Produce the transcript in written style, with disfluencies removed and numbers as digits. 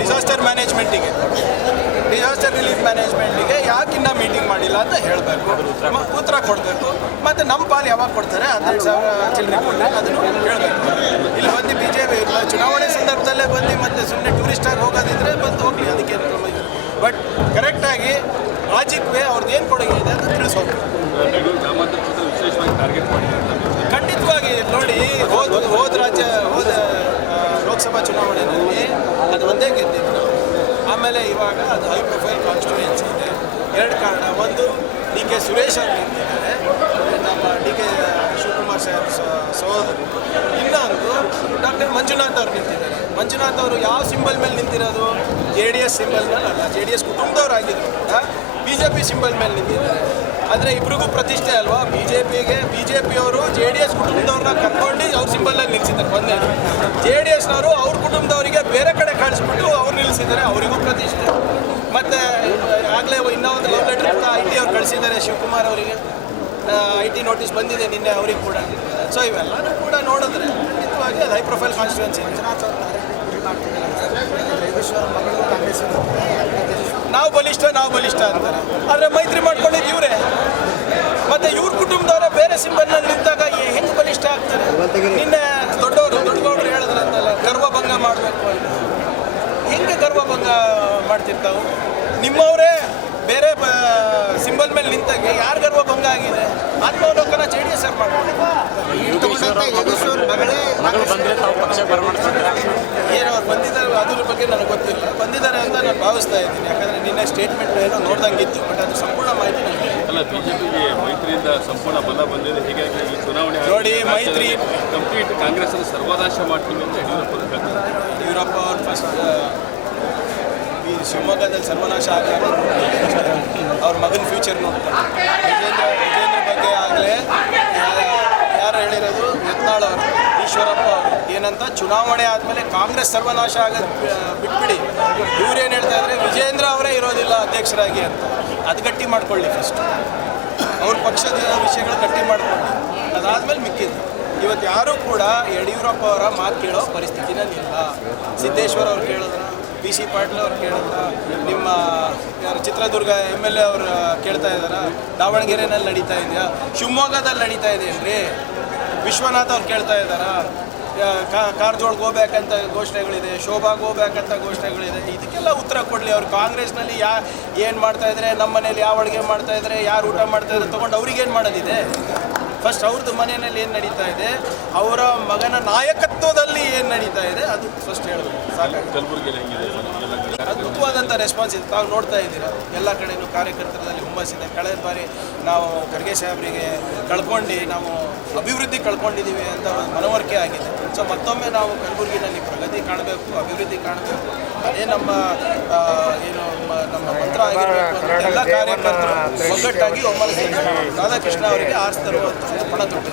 Disaster relief ಮ್ಯಾನೇಜ್ಮೆಂಟಿಗೆ ಯಾಕಿನ್ನ meeting ಮಾಡಿಲ್ಲ ಅಂತ ಹೇಳಬೇಕು, ಉತ್ತರ ಕೊಡಬೇಕು. ಮತ್ತು ನಮ್ಮ ಪಾಲು ಯಾವಾಗ ಕೊಡ್ತಾರೆ 12,000 ಚಿಲ್ಲರೆ ಕೊಟ್ಟರೆ ಅದನ್ನು ಹೇಳಬೇಕು. ಇಲ್ಲಿ ಬಂದು BJP ಚುನಾವಣೆ ಸಂದರ್ಭದಲ್ಲೇ ಬಂದು ಮತ್ತು ಸುಮ್ಮನೆ ಟೂರಿಸ್ಟಾಗಿ ಹೋಗೋದಿದ್ರೆ ಬಂದು ಹೋಗಲಿ, ಅದಕ್ಕೆ ಬಟ್ ಕರೆಕ್ಟಾಗಿ ರಾಜ್ಯಕ್ಕೆ ಅವ್ರದ್ದು ಏನು ಕೊಡುಗೆ ಇದೆ ಅಂತ ತಿಳಿಸೋದು. ಖಂಡಿತವಾಗಿ ನೋಡಿ, ಹೋದ ಲೋಕಸಭಾ ಚುನಾವಣೆಯಲ್ಲಿ ಅದು ಒಂದೇ ಗೆದ್ದಿದ್ದು ನಾವು. ಆಮೇಲೆ ಇವಾಗ ಅದು ಹೈ ಪ್ರೊಫೈಲ್ ಕಾನ್ಸ್ಟಿಟ್ಯೂಯೆನ್ಸಿ ಇದೆ. 2 ಕಾರಣ, ಒಂದು DK ಸುರೇಶ್ ಅವರು ನಿಂತಿದ್ದಾರೆ, ನಮ್ಮ DK ಶಿವಕುಮಾರ್ ಸಾಹೇಬ್ ಸಹೋದರರು. ಇನ್ನೊಂದು ಡಾಕ್ಟರ್ ಮಂಜುನಾಥ್ ಅವರು ನಿಂತಿದ್ದಾರೆ. ಮಂಜುನಾಥ್ ಅವರು ಯಾವ ಸಿಂಬಲ್ ಮೇಲೆ ನಿಂತಿರೋದು? JDS ಸಿಂಬಲ್ ಮೇಲೆ ಅಲ್ಲ, JDS ಕುಟುಂಬದವರಾಗಿದ್ರು ಕೂಡ BJP ಸಿಂಬಲ್ ಮೇಲೆ ನಿಂತಿದ್ದಾರೆ. ಆದರೆ ಇಬ್ರಿಗೂ ಪ್ರತಿಷ್ಠೆ ಅಲ್ವಾ? BJPಯವರು JDS ಕುಟುಂಬದವ್ರನ್ನ ಕರ್ಕೊಂಡು ಅವ್ರ ಸಿಂಬಲ್ನಲ್ಲಿ ನಿಲ್ಲಿಸಿದ್ದಾರೆ. ಒಂದೇ JDSನವರು ಅವ್ರ ಕುಟುಂಬದವರಿಗೆ ಬೇರೆ ಕಡೆ ಕಳಿಸ್ಬಿಟ್ಟು ಅವ್ರು ನಿಲ್ಲಿಸಿದ್ದಾರೆ, ಅವರಿಗೂ ಪ್ರತಿಷ್ಠೆ. ಮತ್ತು ಆಗಲೇ ಇನ್ನೂ ಒಂದು ಲವ್ ಲೆಟರ್ ಕೂಡ IT ಅವ್ರು ಕಳಿಸಿದ್ದಾರೆ ಶಿವಕುಮಾರ್ ಅವರಿಗೆ. IT ನೋಟಿಸ್ ಬಂದಿದೆ ನಿನ್ನೆ ಅವ್ರಿಗೆ ಕೂಡ. ಸೊ ಇವೆಲ್ಲನೂ ಕೂಡ ನೋಡಿದ್ರೆ ಖಂಡಿತವಾಗಿ ಅದು ಹೈ ಪ್ರೊಫೈಲ್ ಕಾನ್ಸ್ಟಿಟ್ಯೂನ್ಸಿ. ನಾವು ಬಲಿಷ್ಠ ಅಂತಾರೆ, ಆದರೆ ಮೈತ್ರಿ ಮಾಡ್ಕೊಂಡಿದ್ದು ಇವರೇ. ಮತ್ತು ಇವ್ರ ಕುಟುಂಬದವರೇ ಬೇರೆ ಸಿಂಬಲ್ನಲ್ಲಿ ನಿಂತಾಗ ಹೆಂಗೆ ಬಲಿಷ್ಠ ಆಗ್ತಾರೆ? ನಿನ್ನೆ ದೊಡ್ಡಗೌಡರು ಹೇಳಿದ್ರಂತಲ್ಲ, ಗರ್ವಭಂಗ ಮಾಡಬೇಕು ಅಂತ. ಹೆಂಗೆ ಗರ್ವಭಂಗ ಮಾಡ್ತಿರ್ತಾವೆ? ನಿಮ್ಮವರೇ ಬೇರೆ ಸಿಂಬಲ್ ಮೇಲೆ ನಿಂತಾಗ ಯಾರು ಗರ್ವಭಂಗ ಆಗಿದೆ? ಆತ್ಮಾವಲೋಕನ JDS ಅವ್ರು ಮಾಡ್ಕೊಂಡು ಏನೋ ಅವ್ರು ಬಂದಿದ್ದಾರೆ, ಅದ್ರ ಬಗ್ಗೆ ನನಗೆ ಗೊತ್ತಿಲ್ಲ. ಬಂದಿದ್ದಾರೆ ಅಂತ ನಾನು ಭಾವಿಸ್ತಾ ಇದ್ದೀನಿ, ಯಾಕಂದರೆ ನಿನ್ನೆ ಸ್ಟೇಟ್ಮೆಂಟ್ ಏನೋ ನೋಡ್ದಂಗಿತ್ತು, ಬಟ್ ಅದು ಸಂಪೂರ್ಣ ಮಾಹಿತಿ ನನಗೆ ಅಲ್ಲ. BJPಗೆ ಮೈತ್ರಿಯಿಂದ ಸಂಪೂರ್ಣ ಬಲ ಬಂದಿದೆ. ಹೀಗಾಗಿ ಈ ಚುನಾವಣೆ ನೋಡಿ, ಮೈತ್ರಿ ಕಂಪ್ಲೀಟ್ ಕಾಂಗ್ರೆಸ್ ಅನ್ನು ಸರ್ವನಾಶ ಮಾಡ್ತೀವಿ ಅಂತ ಯಡಿಯೂರಪ್ಪ ಅವ್ರು ಫಸ್ಟ್ ಈ ಶಿವಮೊಗ್ಗದಲ್ಲಿ ಸರ್ವನಾಶ ಆಗ ಅವ್ರ ಮಗನ ಫ್ಯೂಚರ್ ನೋಡ್ತಾರೆ. ವಿಜೇಂದ್ರ ಬಗ್ಗೆ ಆಗಲೇ ಯಾರು ಹೇಳಿರೋದು? ಯತ್ನಾಳ್ ಅವರು, ಈಶ್ವರಪ್ಪ ಅವರು ಏನಂತ, ಚುನಾವಣೆ ಆದಮೇಲೆ ಕಾಂಗ್ರೆಸ್ ಸರ್ವನಾಶ ಆಗೋದು ಬಿಟ್ಬಿಡಿ, ಇವ್ರೇನು ಹೇಳ್ತಾ ಇದ್ದಾರೆ, ವಿಜೇಂದ್ರ ಅವರೇ ಇರೋದಿಲ್ಲ ಅಧ್ಯಕ್ಷರಾಗಿ ಅಂತ. ಅದು ಗಟ್ಟಿ ಮಾಡ್ಕೊಳ್ಳಿ ಫಸ್ಟ್, ಅವ್ರ ಪಕ್ಷದ ವಿಷಯಗಳು ಗಟ್ಟಿ ಮಾಡ್ಕೊಳ್ಳಿ, ಅದಾದಮೇಲೆ ಮಿಕ್ಕಿದ್ದು. ಇವತ್ತು ಯಾರೂ ಕೂಡ ಯಡಿಯೂರಪ್ಪ ಅವರ ಮಾತು ಕೇಳೋ ಪರಿಸ್ಥಿತಿನಲ್ಲಿಲ್ಲ. ಸಿದ್ದೇಶ್ವರ ಅವ್ರು ಕೇಳಿದ್ರ, BC ಪಾಟೀಲ್ ಅವ್ರು ಕೇಳಿದ್ರ, ನಿಮ್ಮ ಯಾರು ಚಿತ್ರದುರ್ಗ MLA ಅವರು ಕೇಳ್ತಾ ಇದ್ದಾರಾ? ದಾವಣಗೆರೆನಲ್ಲಿ ನಡೀತಾ ಇದೆಯಾ? ಶಿವಮೊಗ್ಗದಲ್ಲಿ ನಡೀತಾ ಇದೆಯಲ್ರಿ? ವಿಶ್ವನಾಥ್ ಅವ್ರು ಕೇಳ್ತಾ ಇದ್ದಾರಾ? ಕಾರಜೋಳಗೆ ಹೋಗ್ಬೇಕಂತ ಘೋಷಣೆಗಳಿದೆ, ಶೋಭಾಗೆ ಹೋಗ್ಬೇಕಂತ ಘೋಷಣೆಗಳಿದೆ. ಇದಕ್ಕೆಲ್ಲ ಉತ್ತರ ಕೊಡಲಿ. ಅವ್ರು ಕಾಂಗ್ರೆಸ್ನಲ್ಲಿ ಏನು ಮಾಡ್ತಾಯಿದ್ರೆ, ನಮ್ಮ ಮನೇಲಿ ಯಾವ ಅಡುಗೆ ಮಾಡ್ತಾಯಿದ್ರೆ, ಯಾರು ಊಟ ಮಾಡ್ತಾಯಿದ್ರೆ ತೊಗೊಂಡು ಅವ್ರಿಗೇನು ಮಾಡೋದಿದೆ? ಫಸ್ಟ್ ಅವ್ರದ್ದು ಮನೆಯಲ್ಲಿ ಏನು ನಡೀತಾ ಇದೆ, ಅವರ ಮಗನ ನಾಯಕತ್ವದಲ್ಲಿ ಏನು ನಡೀತಾ ಇದೆ ಅದು ಫಸ್ಟ್ ಹೇಳಬೇಕು. ಸಾಕಾಗಿ ಅದ್ಭುತವಾದಂಥ ರೆಸ್ಪಾನ್ಸ್ ಇದೆ. ತಾವು ನೋಡ್ತಾ ಇದ್ದೀರಾ, ಎಲ್ಲ ಕಡೆಯೂ ಕಾರ್ಯಕರ್ತರಲ್ಲಿ ಹುಮ್ಮಸ್ಸಿದೆ. ಕಳೆದ ಬಾರಿ ನಾವು ಖರ್ಗೆ ಸಾಹೇಬರಿಗೆ ಕಳ್ಕೊಂಡು ನಾವು ಅಭಿವೃದ್ಧಿ ಕಳ್ಕೊಂಡಿದ್ದೀವಿ ಅಂತ ಒಂದು ಮನವರಿಕೆ ಆಗಿದೆ. ಸೊ ಮತ್ತೊಮ್ಮೆ ನಾವು ಕಲಬುರಗಿನಲ್ಲಿ ಪ್ರಗತಿ ಕಾಣಬೇಕು, ಅಭಿವೃದ್ಧಿ ಕಾಣಬೇಕು, ಅದೇ ನಮ್ಮ ಮಂತ್ರ ಆಗಿರಬೇಕು ಅಂತ ಎಲ್ಲ ಕಾರ್ಯಕರ್ತರು ಒಗ್ಗಟ್ಟಾಗಿ ಒಮ್ಮೆ ರಾಧಾಕೃಷ್ಣ ಅವರಿಗೆ ಆರಿಸ್ತಾರೆ ಅಂತ ಪಣ ತೊಟ್ಟು